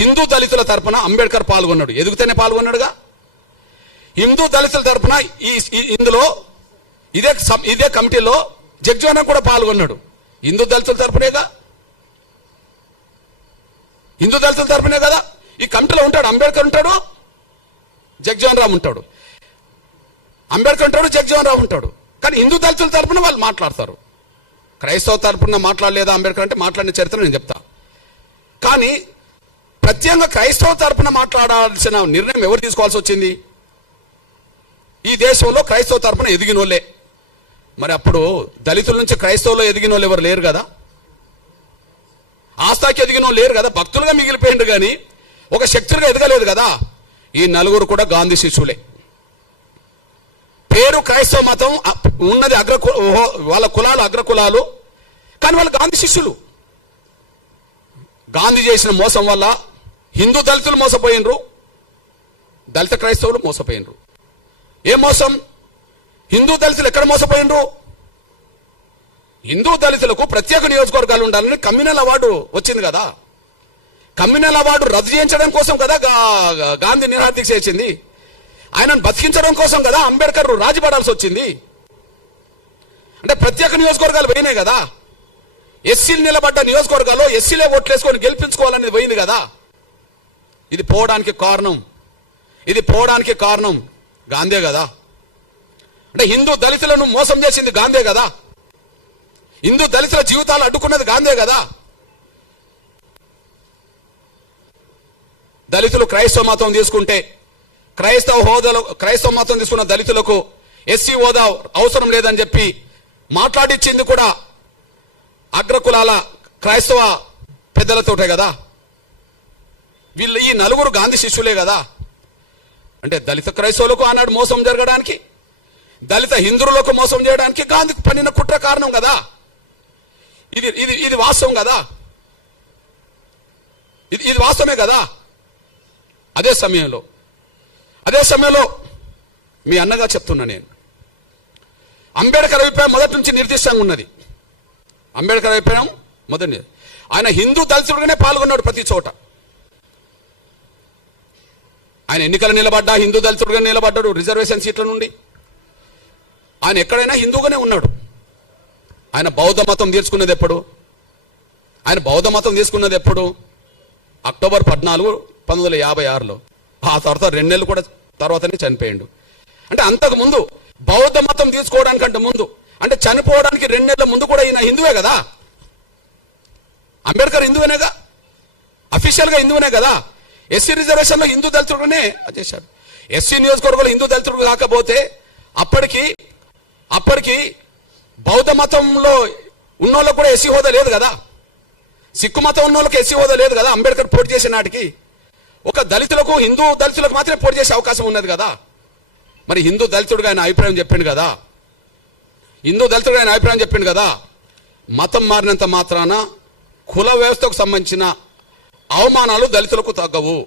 హిందూ దళితుల తరపున అంబేద్కర్ పాల్గొన్నాడు, ఎదుగుతూనే పాల్గొన్నాడుగా. హిందూ దళితుల తరపున ఇందులో ఇదే కమిటీలో జగ్జీవన్ కూడా పాల్గొన్నాడు. హిందూ దళితుల తరపునేగా, హిందూ దళితుల తరపునే కదా. ఈ కమిటీలో ఉంటాడు అంబేద్కర్ ఉంటాడు, జగ్జీవన్ రామ్ ఉంటాడు. అంబేద్కర్ ఉంటాడు, జగ్జీవన్ రామ్ ఉంటాడు. కానీ హిందూ దళితుల తరపున వాళ్ళు మాట్లాడతారు. క్రైస్తవ తరపున మాట్లాడలేదా అంబేద్కర్ అంటే మాట్లాడిన చరిత్ర నేను చెప్తా. కానీ ప్రత్యేకంగా క్రైస్తవ తరపున మాట్లాడాల్సిన నిర్ణయం ఎవరు తీసుకోవాల్సి వచ్చింది? ఈ దేశంలో క్రైస్తవ తరపున ఎదిగిన వాళ్ళే. మరి అప్పుడు దళితుల నుంచి క్రైస్తవులో ఎదిగిన వాళ్ళు ఎవరు లేరు కదా, ఆస్థాకి ఎదిగిన వాళ్ళు లేరు కదా, భక్తులుగా మిగిలిపోయిండు కానీ ఒక శక్తులుగా ఎదగలేదు కదా. ఈ నలుగురు కూడా గాంధీ శిష్యులే. పేరు క్రైస్తవ మతం ఉన్నది, వాళ్ళ కులాలు అగ్రకులాలు, కానీ వాళ్ళు గాంధీ శిష్యులు. గాంధీ చేసిన మోసం వల్ల హిందూ దళితులు మోసపోయినరు, దళిత క్రైస్తవులు మోసపోయినరు. ఏం మోసం? హిందూ దళితులు ఎక్కడ మోసపోయినరు? హిందూ దళితులకు ప్రత్యేక నియోజకవర్గాలు ఉండాలని కమ్యూనల్ అవార్డు వచ్చింది కదా. కమ్యూనల్ అవార్డు రద్దు చేయించడం కోసం కదా గాంధీ నిరాదీక్ష చేసింది. ఆయనను బతికించడం కోసం కదా అంబేద్కర్ రాజీపడాల్సి వచ్చింది. అంటే ప్రత్యేక నియోజకవర్గాలు పోయినాయి కదా. ఎస్సీలు నిలబడ్డ నియోజకవర్గాల్లో ఎస్సీలే ఓట్లేసుకొని గెలిపించుకోవాలనేది పోయింది కదా. ఇది పోవడానికి కారణం గాంధీ కదా. అంటే హిందూ దళితులను మోసం చేసింది గాంధీ కదా. హిందూ దళితుల జీవితాలు అడ్డుకున్నది గాంధీ కదా. దళితులు క్రైస్తవ మతం తీసుకుంటే క్రైస్తవ మతం తీసుకున్న దళితులకు ఎస్సీ హోదా అవసరం లేదని చెప్పి మాట్లాడిచ్చింది కూడా అగ్రకులాల క్రైస్తవ పెద్దలతోటే కదా. వీళ్ళు ఈ నలుగురు గాంధీ శిష్యులే కదా. అంటే దళిత క్రైస్తవులకు ఆనాడు మోసం జరగడానికి, దళిత హిందువులకు మోసం చేయడానికి గాంధీ పన్నిన కుట్ర కారణం కదా. ఇది వాస్తవం కదా, ఇది వాస్తవమే కదా. అదే సమయంలో మీ అన్నగా చెప్తున్నా నేను, అంబేద్కర్ అభిప్రాయం మొదటి నుంచి నిర్దిష్టంగా ఉన్నది. అంబేద్కర్ అభిప్రాయం మొదటి, ఆయన హిందూ దళితుడుగానే పాల్గొన్నాడు ప్రతి చోట. ఆయన ఎన్నికలు నిలబడ్డా హిందూ దళితుడుగా నిలబడ్డాడు. రిజర్వేషన్ సీట్ల నుండి ఆయన ఎక్కడైనా హిందూగానే ఉన్నాడు. ఆయన బౌద్ధ మతం తీసుకున్నది ఎప్పుడు? అక్టోబర్ 14, 1956లో. ఆ తర్వాత 2 నెలలు కూడా తర్వాతనే చనిపోయాడు. అంటే అంతకుముందు బౌద్ధ మతం తీసుకోవడానికంటే ముందు, అంటే చనిపోవడానికి 2 నెలల ముందు కూడా ఈయన హిందువే కదా. అంబేద్కర్ హిందువేనేగా, అఫీషియల్ గా హిందువునే కదా. ఎస్సీ రిజర్వేషన్ లో హిందూ దళితుడుగానే చేశాడు. ఎస్సీ నియోజకవర్గంలో హిందూ దళితుడు కాకపోతే అప్పటికి బౌద్ధ మతంలో ఉన్నోళ్ళకు కూడా ఎస్సీ హోదా లేదు కదా. సిక్కు మతం ఉన్నోళ్ళకి ఎస్సీ హోదా లేదు కదా. అంబేద్కర్ పోటీ చేసే నాటికి ఒక దళితులకు, హిందూ దళితులకు మాత్రమే పోటీ చేసే అవకాశం ఉన్నది కదా. మరి హిందూ దళితుడుగా ఆయన అభిప్రాయం చెప్పిండు కదా. మతం మారినంత మాత్రాన కుల వ్యవస్థకు సంబంధించిన అవమానాలు దళితులకు తగ్గవు.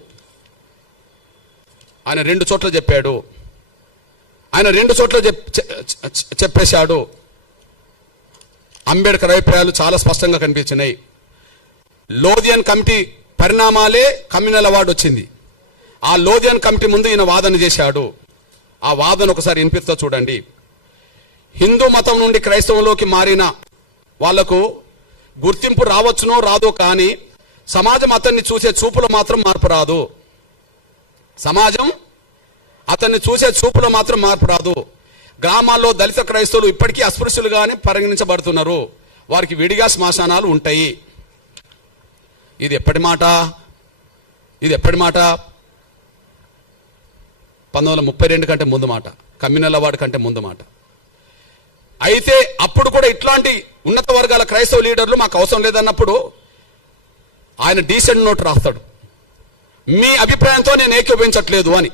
ఆయన 2 చోట్ల చెప్పాడు. చెప్పేశాడు. అంబేద్కర్ అభిప్రాయాలు చాలా స్పష్టంగా కనిపించినాయి. లోధియన్ కమిటీ పరిణామాలే కమ్యూనల్ అవార్డు వచ్చింది. ఆ లోధియన్ కమిటీ ముందు ఈయన వాదన చేశాడు. ఆ వాదన ఒకసారి వినిపిస్తా చూడండి. హిందూ మతం నుండి క్రైస్తవంలోకి మారిన వాళ్లకు గుర్తింపు రావచ్చునో రాదో, కానీ సమాజం అతన్ని చూసే చూపులో మాత్రం మార్పు రాదు. గ్రామాల్లో దళిత క్రైస్తవులు ఇప్పటికీ అస్పృశ్యులుగానే పరిగణించబడుతున్నారు. వారికి విడిగా శ్మశానాలు ఉంటాయి. ఇది ఎప్పటి మాట? 1932 కంటే ముందు మాట, కమ్యూనల్ అవార్డు కంటే ముందు మాట. అయితే అప్పుడు కూడా ఇట్లాంటి ఉన్నత వర్గాల క్రైస్తవ లీడర్లు మాకు అవసరం లేదన్నప్పుడు ఆయన డీసెంట్ నోట్ రాస్తాడు. మీ అభిప్రాయంతో నేను ఏకీభవించట్లేదు అని.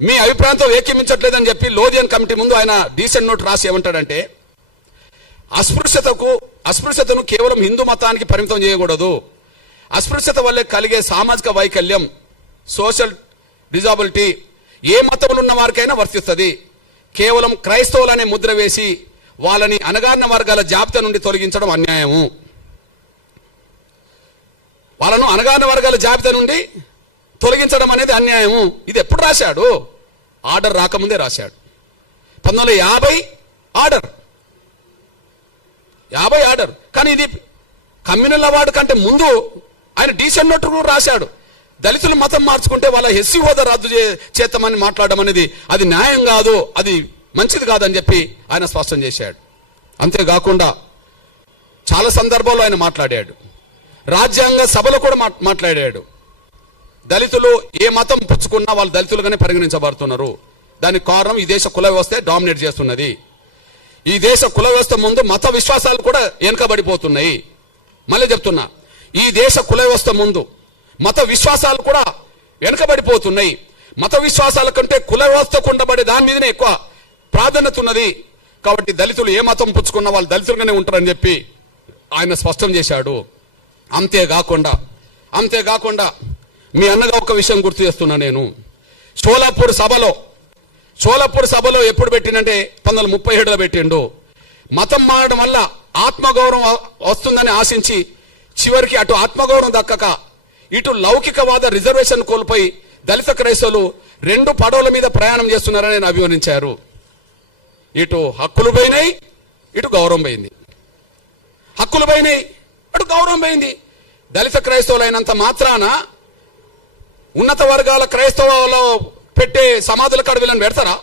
మీ అభిప్రాయంతో ఏకీభవించట్లేదని చెప్పి లోధియన్ కమిటీ ముందు ఆయన డీసెంట్ నోట్ రాసి ఏమంటాడంటే, అస్పృశ్యతను కేవలం హిందూ మతానికి పరిమితం చేయకూడదు. అస్పృశ్యత వల్లే కలిగే సామాజిక వైకల్యం, సోషల్ డిజాబిలిటీ ఏ మతంలో ఉన్న వారికైనా వర్తిస్తుంది. కేవలం క్రైస్తవులనే ముద్ర వేసి వాళ్ళని అణగారిన వర్గాల జాబితా నుండి తొలగించడం అన్యాయము. వాళ్ళను అనగాని వర్గాల జాబితా నుండి తొలగించడం అనేది అన్యాయము. ఇది ఎప్పుడు రాశాడు? ఆర్డర్ రాకముందే రాశాడు. 1950 ఆర్డర్, 50 ఆర్డర్. కానీ ఇది కమ్యూనల్ అవార్డు కంటే ముందు ఆయన డీసెంట్ నోట్ కూడా రాశాడు. దళితులు మతం మార్చుకుంటే వాళ్ళ ఎస్సీ హోదా రద్దు చేస్తామని మాట్లాడడం అనేది అది న్యాయం కాదు, అది మంచిది కాదని చెప్పి ఆయన స్పష్టం చేశాడు. అంతేకాకుండా చాలా సందర్భాల్లో ఆయన మాట్లాడాడు. రాజ్యాంగ సభలో కూడా మాట్లాడాడు. దళితులు ఏ మతం పుచ్చుకున్నా వాళ్ళు దళితులుగానే పరిగణించబడుతున్నారు. దానికి కారణం ఈ దేశ కుల వ్యవస్థ డామినేట్ చేస్తున్నది. ఈ దేశ కుల వ్యవస్థ ముందు మత విశ్వాసాలు కూడా వెనుకబడిపోతున్నాయి. మళ్ళీ చెప్తున్నా, ఈ దేశ కుల వ్యవస్థ ముందు మత విశ్వాసాలు కూడా వెనుకబడిపోతున్నాయి. మత విశ్వాసాల కంటే కుల వ్యవస్థకు ఉండబడే దాని మీదనే ఎక్కువ ప్రాధాన్యత ఉన్నది. కాబట్టి దళితులు ఏ మతం పుచ్చుకున్నా వాళ్ళు దళితులుగానే ఉంటారని చెప్పి ఆయన స్పష్టం చేశాడు. అంతేకాకుండా మీ అన్నగా ఒక విషయం గుర్తు చేస్తున్నా నేను. షోలాపూర్ సభలో ఎప్పుడు పెట్టినంటే 1937లో పెట్టిండు. మతం మారడం వల్ల ఆత్మగౌరవం వస్తుందని ఆశించి చివరికి అటు ఆత్మగౌరవం దక్కక ఇటు లౌకికవాద రిజర్వేషన్ కోల్పోయి దళిత క్రైస్తవులు 2 పడవల మీద ప్రయాణం చేస్తున్నారని నేను అభివర్ణించారు. ఇటు హక్కులు పోయినాయి, ఇటు గౌరవం పోయింది. హక్కులు పోయినాయి, అటు గౌరవం పోయింది. దళిత క్రైస్తవులు అయినంత మాత్రాన ఉన్నత వర్గాల క్రైస్తవులో పెట్టే సమాధుల కాడ వీళ్ళని పెడతారా?